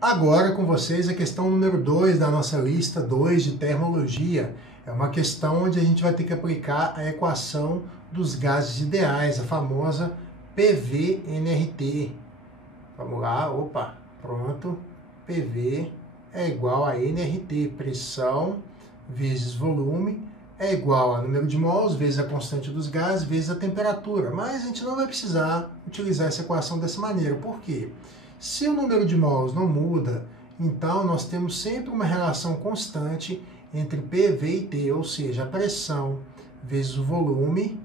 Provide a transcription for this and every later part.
Agora com vocês a questão número 2 da nossa lista 2 de termologia. É uma questão onde a gente vai ter que aplicar a equação dos gases ideais, a famosa PV-nRT. Vamos lá, opa, pronto. PV é igual a nRT, pressão vezes volume, é igual a número de mols vezes a constante dos gases vezes a temperatura. Mas a gente não vai precisar utilizar essa equação dessa maneira. Por quê? Se o número de mols não muda, então nós temos sempre uma relação constante entre PV e T, ou seja, a pressão vezes o volume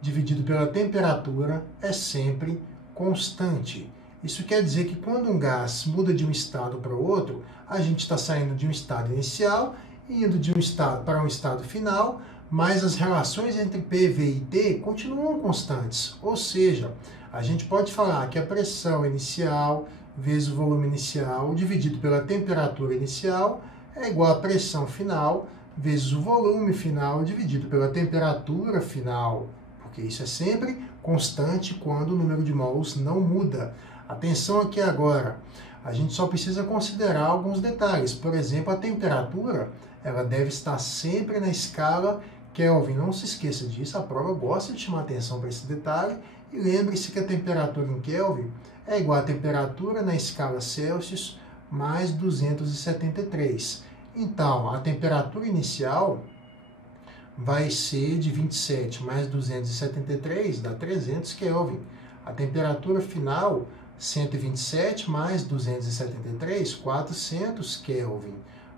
dividido pela temperatura é sempre constante. Isso quer dizer que quando um gás muda de um estado para o outro, a gente está saindo de um estado inicial e indo de um estado para um estado final, mas as relações entre PV e T continuam constantes. Ou seja, a gente pode falar que a pressão inicial vezes o volume inicial dividido pela temperatura inicial é igual à pressão final vezes o volume final dividido pela temperatura final, porque isso é sempre constante quando o número de mols não muda. Atenção aqui agora, a gente só precisa considerar alguns detalhes. Por exemplo, a temperatura ela deve estar sempre na escala Kelvin. Não se esqueça disso, a prova gosta de chamar atenção para esse detalhe. E lembre-se que a temperatura em Kelvin é igual à temperatura na escala Celsius mais 273. Então, a temperatura inicial vai ser de 27 mais 273, dá 300 Kelvin. A temperatura final, 127 mais 273, 400 Kelvin.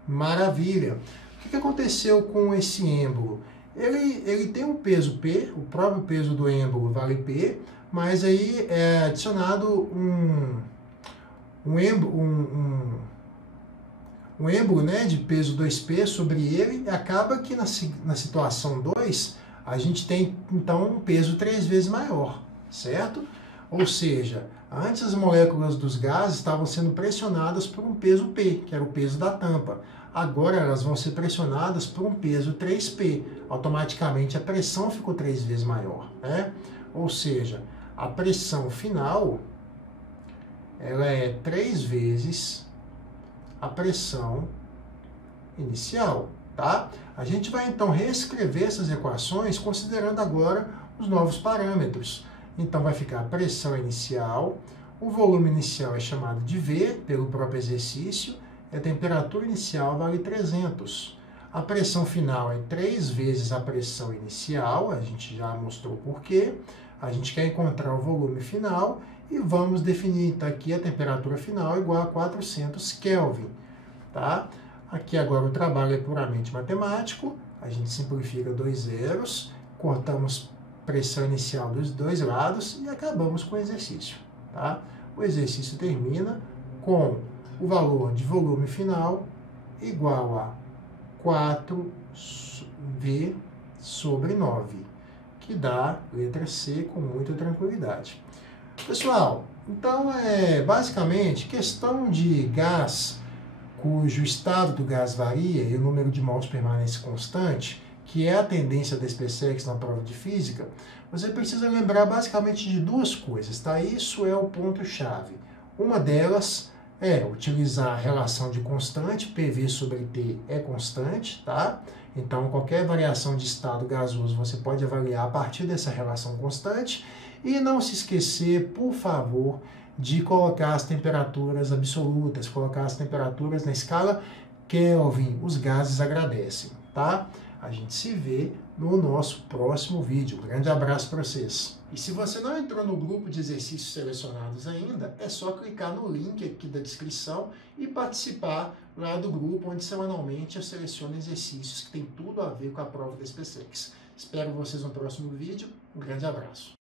Maravilha! O que aconteceu com esse êmbolo? Ele tem um peso P, o próprio peso do êmbolo vale P, mas aí é adicionado um êmbolo, né, de peso 2P sobre ele, e acaba que na situação 2 a gente tem então um peso 3 vezes maior, certo? Ou seja, antes as moléculas dos gases estavam sendo pressionadas por um peso P, que era o peso da tampa. Agora elas vão ser pressionadas por um peso 3P. Automaticamente a pressão ficou 3 vezes maior, né? Ou seja, a pressão final ela é 3 vezes a pressão inicial, tá? A gente vai então reescrever essas equações considerando agora os novos parâmetros. Então vai ficar a pressão inicial, o volume inicial é chamado de V pelo próprio exercício, e a temperatura inicial vale 300. A pressão final é 3 vezes a pressão inicial, a gente já mostrou por quê. A gente quer encontrar o volume final e vamos definir então, aqui a temperatura final igual a 400 Kelvin. Tá? Aqui agora o trabalho é puramente matemático, a gente simplifica 2 zeros, cortamos pressão inicial dos dois lados e acabamos com o exercício. Tá? O exercício termina com o valor de volume final igual a 4V sobre 9, que dá letra C com muita tranquilidade. Pessoal, então basicamente questão de gás cujo estado do gás varia e o número de mols permanece constante, que é a tendência da SpaceX na prova de física, você precisa lembrar basicamente de duas coisas, tá? Isso é o ponto-chave. Uma delas é utilizar a relação de constante, PV sobre T é constante, tá? Então, qualquer variação de estado gasoso você pode avaliar a partir dessa relação constante. E não se esquecer, por favor, de colocar as temperaturas absolutas, colocar as temperaturas na escala Kelvin. Os gases agradecem, tá? A gente se vê no nosso próximo vídeo. Um grande abraço para vocês. E se você não entrou no grupo de exercícios selecionados ainda, é só clicar no link aqui da descrição e participar lá do grupo, onde semanalmente eu seleciono exercícios que tem tudo a ver com a prova da SpaceX. Espero vocês no próximo vídeo. Um grande abraço.